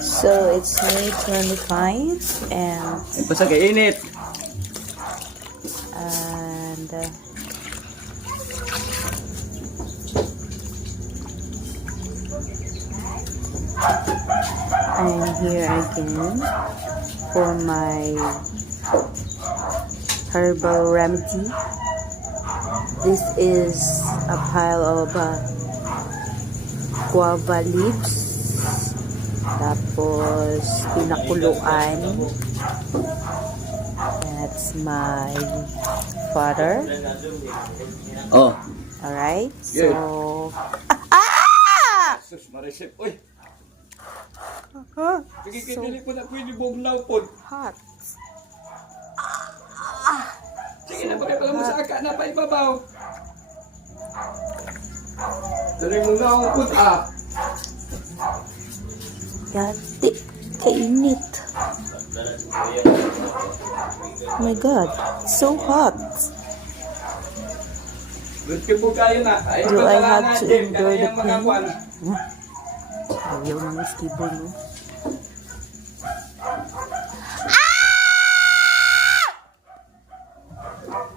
So it's May 25 and Basta kay init. and I'm here again for my herbal remedy. This is a pile of guava leaves. Tapos, pinakuluan. That's my father. Oh. Alright, Good. so... Ah! Sus, marisip. Uy. Sige, So dili ko na pwede bugnaw po. hot. Sige na, pakipala mo sa aka na pa ibabaw. Dali mo na ako put Yati, kainit. Oh my God, so hot. Gusto po kayo na. Ay, Do I have to natin, endure the kanayang mga pain? kwan. Ayaw ng eskibol, no?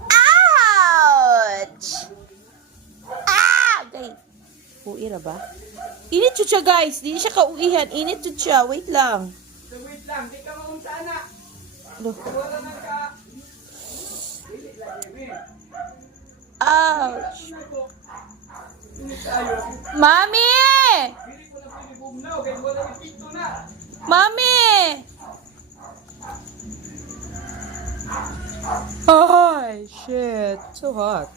Ouch! Ah! Okay. Uira ba? Init siya guys. Hindi siya kauihan. Init siya. Wait lang. So, wait lang, di ka maunsa na. Ano? Wala na ka. Dili lang, Ebe. Ouch! Dili tayo. Mami! Dili ko na pwede bugnaw, kaya wala ipito na. Mami! Oh, shit. So hot.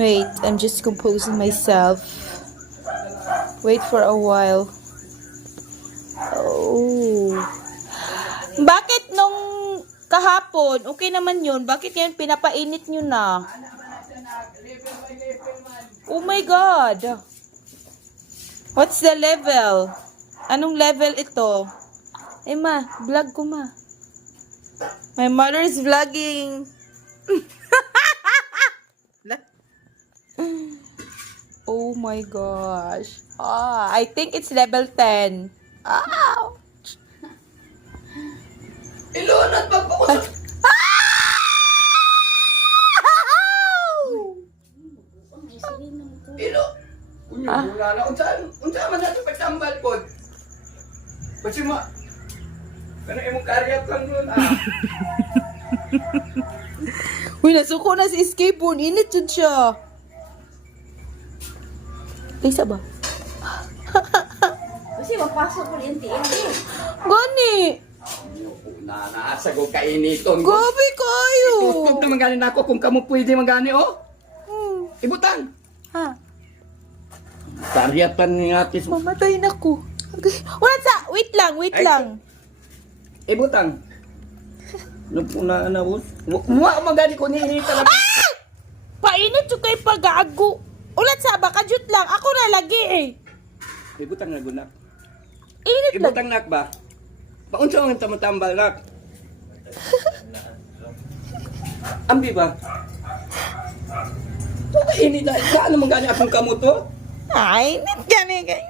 Wait, I'm just composing myself. Wait for a while. Oh. Bakit nung kahapon, okay naman yun? Bakit ngayon pinapainit nyo na? Oh my God. What's the level? Anong level ito? Eh ma, vlog ko ma. My mother is vlogging. Oh my gosh. Ah, I think it's level 10. Ouch. Ilunod pagpakusap. Ilo. Wala na. Unsa man natin pagtambal po. Kasi mo. Pero imong karyat lang nun Uy, nasuko na si Escape Phone. Init yun siya. Kaysa ba? Kasi mapasok ko yung TNT. Gani. Naasa ko kainiton. Gabi kayo. Itutok naman ganin ako kung kamo pwede magani oh. Ibutan. Ha? Karyatan ni ate. Mamatay na ko. Okay. Wala sa. Wait lang, wait Ay, lang. Ibutan. Nupuna na boss. Muwa magani ko ni talaga. Ah! Painit yung kay pag-aago. Ulat sa baka jut lang. Ako na lagi eh. Ibutang na gunak. Init lang. Ibutang nak ba? Paunsa ang tamatambal nak? Ambi ba? Ini na, saan mo gani akong kamuto? Ay, init gani kay.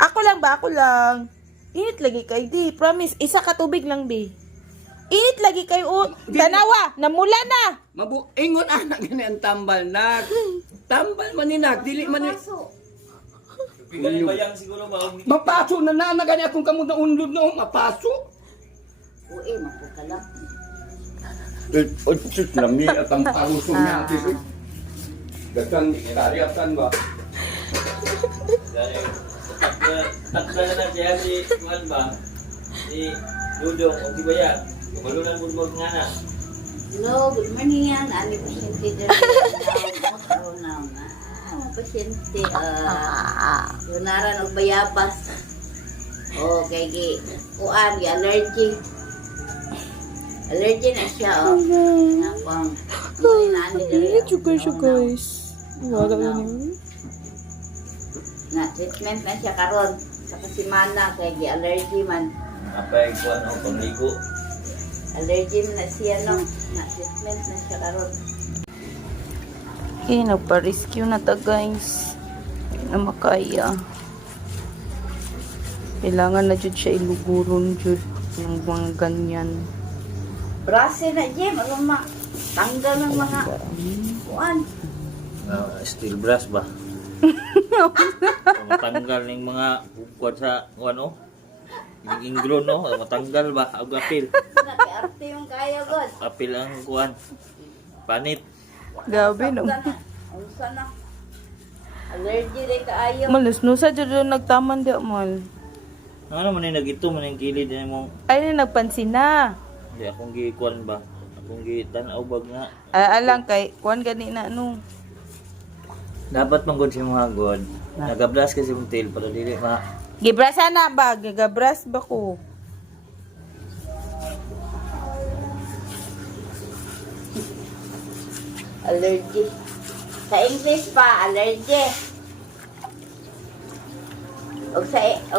Ako lang ba? Ako lang. Init lagi kay. Di, promise. Isa ka tubig lang, be. Init lagi kay. Oh, tanawa. Namula na. Ingon anak gani ang tambal nak. Tambal man ni nak, dili man ni. Pingali bayang siguro maog ni. Mapaso na gani akong kamuto na unlod no, mapaso. Uy, mapukalak. Sus lami at ang palusong niya ate. Dagang karyatan ba? Takla na na siya si Juan ba? Si Dudong o si Bayan. Kumalunan mo nga na. Hello, good morning yan. Ani pasyente dyan. Pasyente. Yunaran o bayabas. O, kay kuan, allergy. Allergy na siya, o. Napang, Init yung guys, you guys. Wala na yun. Na treatment na siya karon sa kasimana kay allergy man. Apa yung kuwan o pangligo? Allergy man na siya no. Na treatment na siya karon. Okay, nagpa-rescue na ta guys. Hindi na makaya. Kailangan na jud siya iluguron jud yung mga ganyan. Brase na, Jem. Alam ma. Tanggal ng mga kuan. Steel brass ba? Matanggal ng mga kuwan sa ano? Yung ingro no, matanggal ba? Ang apil. Napiarte yung kaya, God. Apil ang kuwan. Panit. Gabi no. Unsa na? Allergy rin kaayo. Malusnusa jud yung nagtaman di mal. Ano man yung nagito man yung kilid din mo. Ay na nagpansin na. Hindi akong gikuan ba? Akong gitanaw bag nga. Alang kay kuan gani na no. Dapat manggod si mga god. Nagablas kasi yung tail para dili ma. Gibrasa na ba? Gigabras ba ko? Allergy. Sa English pa, allergy. O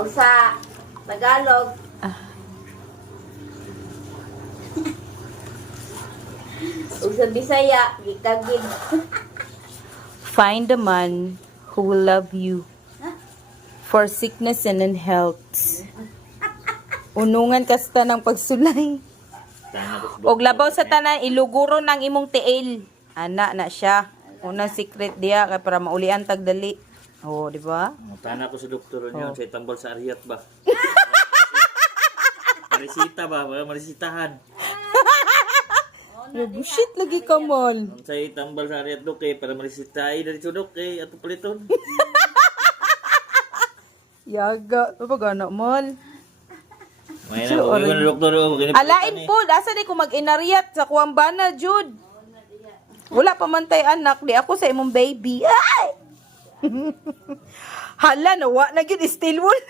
sa Tagalog. O sa Bisaya, gikagig. Find a man who will love you for sickness and in health. Unungan ka sa tanang pagsulay. Og labaw sa tanan iluguro ng imong tiil. Ana na siya. Unang secret diya kay para maulian tagdali. Oh, di ba? Tana ko sa doktor niyo sa tambal sa Ariat ba. Marisita ba? Marisitahan. Bullshit lagi ka mal. Ang say tambal sa Ariat do kay para marisitay dari sudok kay ato paliton. Yaga, papagana mal. May na ko yung doktor o Alain po, asa di ko mag-inariat sa kuwambana, Jude. Wala pa man tay anak, di ako sa imong baby. Ay! Hala, nawa na yun, still wool.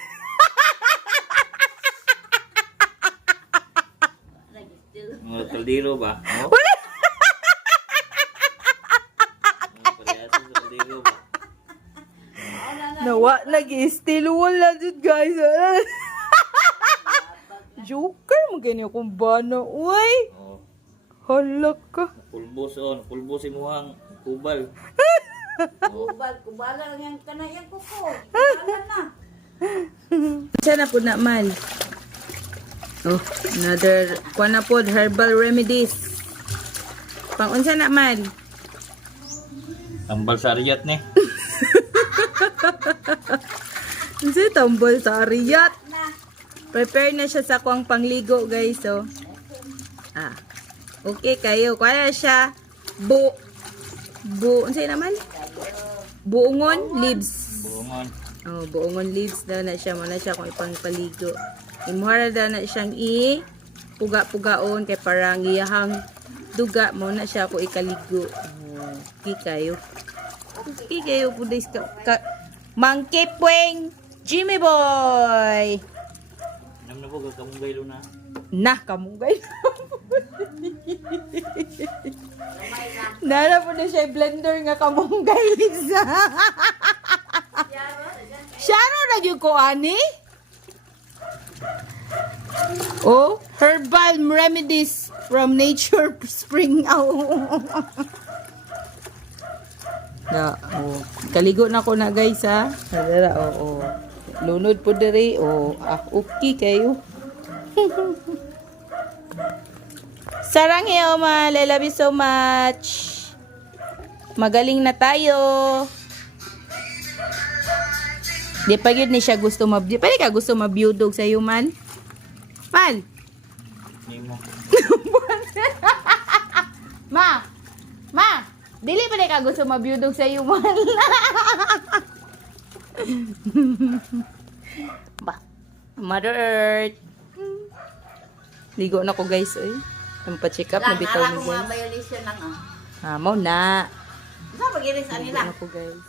Mga kaldero ba? No? Wala. Parehas sa kaldero ba? Nawa na still wool na Jude, guys. Joker, magganyan akong bana. Uy! Oh, Hala ka. pulbos on, pulbos imuhang kubal. Kubala lang yung kanayang kuko. Kubala na. Sana po na mal. Oh, another kuha na po herbal remedies. Pang-unsa na mal. Tambal sa Ariat ni. Unsa tambol sa ariyat. Prepare na siya sa kuang pangligo, guys. So, okay kayo. Kuha na siya. Unsa naman? Buongon leaves. Buongon. Oh, buongon leaves daw na siya. Muna siya kung ipangpaligo. Imuhara daw na siyang puga-pugaon kay parang iyahang duga mo na siya po ikaligo. Oh, okay kayo. Okay kayo po guys. Monkey Pueng Jimmy Boy. Nam na po kamunggay lo na. Nah, kamunggay. Nara po na siya blender nga kamunggay. Sharo na yung ko, ani? Oh, herbal remedies from nature spring. Na, oh. Kaligo na ko na guys ha. Dara, oh. Lunod po diri. Oh, okay kayo. Sarang hiyo, Mal. I love you so much. Magaling na tayo. Di pa yun ni siya gusto mabiyudog. Pwede ka gusto mabiyudog sa iyo, man? Mal? Ni mo. Ma! Dili pa ka gusto mabiyudog sa iyo, man? Ba? Mother Earth. Ligo na ko, guys. Yung pa-check up na bitaw ni Lang, guys. violation lang, Mau na. Sa pag-iris, Ligo nila. na ko, guys.